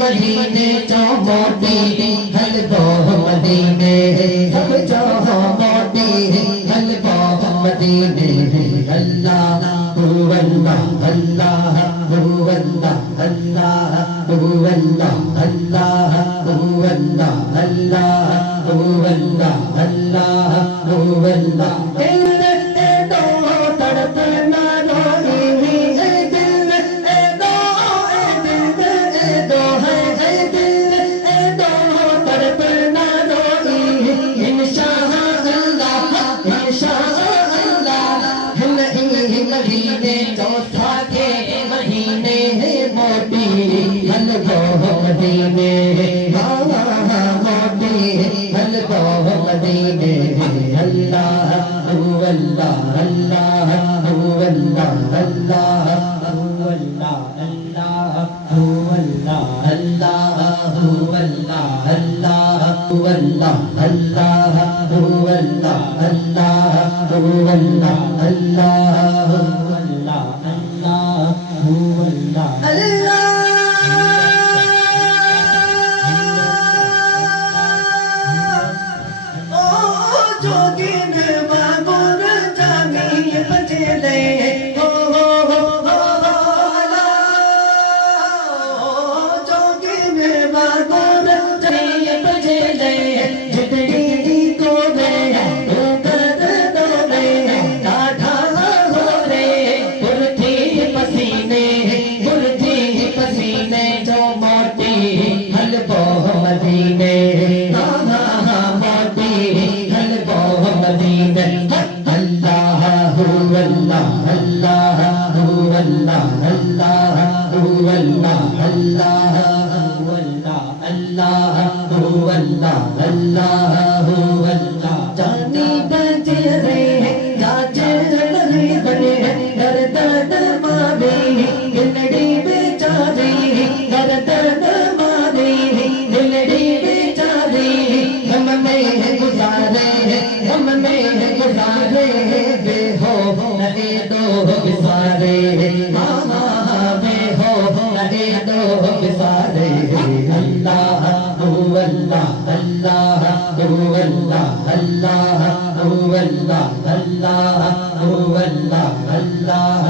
मदीने जो मोती हल दो मदीने सब जो मोती हल दो मदीने अल्लाह अल्लाह अल्लाह अल्लाह अल्लाह अल्लाह अल्लाह अल्लाह अल्लाह अल्लाह अल्लाह महीने चौथा के महीने मोटी हल दो मदीने मोटी हल दो मदीने अल्लाह अल्लाह अल्लाह अल्लाह अल्लाह मदीने मोती हल दो मदीने अल्लाह अल्लाह अल्लाह अल्लाह अल्लाह अल्लाह अल्लाह अल्लाह अल्लाह अल्लाह जानी बजे रे जाजे रे बने दर दर्द मावे गिलड़ी बेचारी दर दर्द मावे गिलड़ी बेचारी हम में गुजारे बेहो नए दो बिसारे मामा बेहो नए दो बिसारे अल्लाह अल्लाह अल्लाह अल्लाह अल्लाह अल्लाह अल्लाह अल्लाह अल्लाह